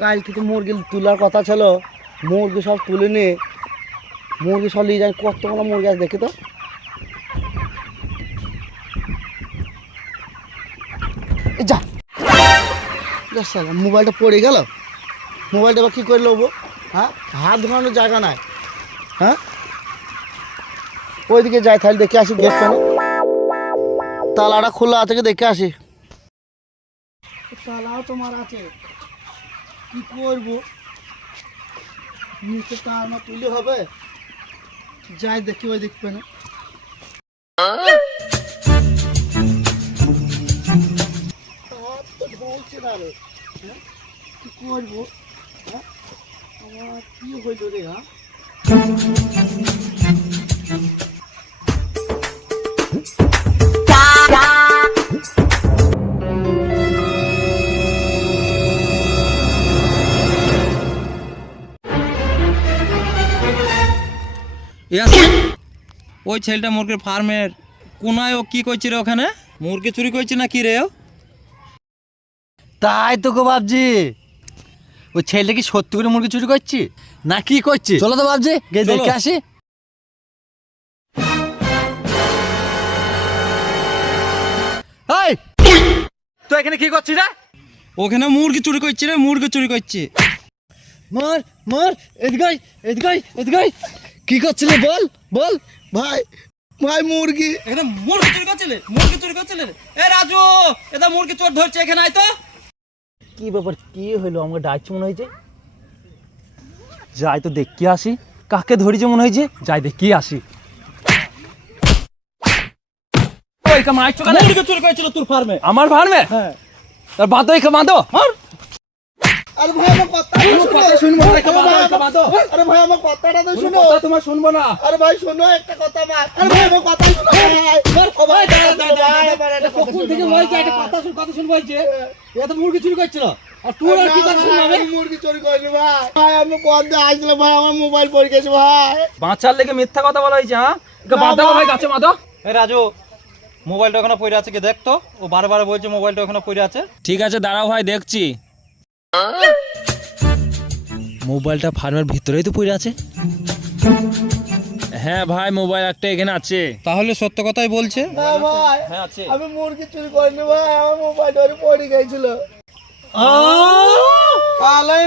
কালকে তো মুরগি তোলার কথা ছিল। মুরগি সব তুলে নিয়ে মুরগি সব নিয়ে যায়। কতগুলো মুরগি আছে দেখি তো। যা। মোবাইলটা পড়ে গেল। মোবাইলটা এবার কী করে নেব হ্যাঁ? হাত ধোয়ানোর জায়গা নাই। হ্যাঁ? ওইদিকে যাই তাহলে দেখে আসি দেখবে না তালাটা খোলা আছে কি দেখে আসি। তালাও তোমার আছে। কি করব? নিচে তার না তুলে হবে। যাই দেখি, ওই দেখবে না হ্যাঁ? কি করব? হ্যাঁ? আমার কি হইল রে হ্যাঁ? ওই ছেলেটা মুরগির ফার্মের কোনায় ও কি করছে রে ওখানে? মুরগি চুরি করছে না কি রে ও? তাই তো গো ভাবছি ওই ছেলেটা কি সত্যি করে মুরগি চুরি করছি? না কি করছি? চলো তো গিয়ে চলো। দেখে আসি। এই তুই এখানে কি করছিস রে? ওখানে মুরগি চুরি করছে রে মুরগি চুরি করছে। মার মার এদিকে এদিকে এদিকে কি করছিলি বল বল। ভাই ভাই মুরগি। এখানে মুরগি চুরি করছিলে মুরগি চুরি করছিলে। এ রাজু এটা মুরগি চোর ধরছে এখানে আয় তো। কি ব্যাপার কি হইল আমাকে ডাকছে মনে হয়েছে? যাই তো দেখি আসি। কাকে ধরেছে মনে হয়েছে? যাই দেখি আসি। ওই কা মাইছো কেন। মুরগি চুরি করেছিল তোর ফার্মে। আমার ফার্মে হ্যাঁ। তার বাঁধো একে বাঁধো। হ্যাঁ আরে ভাই আমার কথাটা শুনো। শুনব না, আমার- বাঁধো। আরে ভাই আমার কথাটা তো শুনো। তোমার শুনব না। আরে ভাই শোনো একটা কথা ভাই। আরে ভাই আমার কথা শুনো। ভাই ভাই দাঁড়া, দাঁড়া, দাঁড়া, একটা কথা কখন থেকে বলছে একটা কথা শুন কথা শুন বলছে এ তো মুরগি চুরি করছিল। আর তুই আর কি কথা শুনবে মুরগি চুরি করিনি ভাই। ভাই আমি কল দিয়ে আসলে ভাই আমার মোবাইল পড়ে গেছে ভাই। বাঁচার লেগে মিথ্যা কথা বলা হয়েছে হ্যাঁ? বাঁধো ভাই গাছে বাঁধো। এ রাজু মোবাইলটা ওখানে পড়ে আছে কি দেখতো ও বারবার বলছে মোবাইলটা ওখানে পড়ে আছে। ঠিক আছে দাঁড়াও ভাই দেখছি। মোবাইলটা ফার্মের ভিতরেই তো পড়ে আছে। হ্যাঁ ভাই মোবাইল একটা এখানে আছে। তাহলে সত্য কথাই বলছে। না ভাই হ্যাঁ আছে। আমি মুরগি চুরি করিনি ভাই আমার মোবাইল ওরে পড়ে গেছিল। আলাই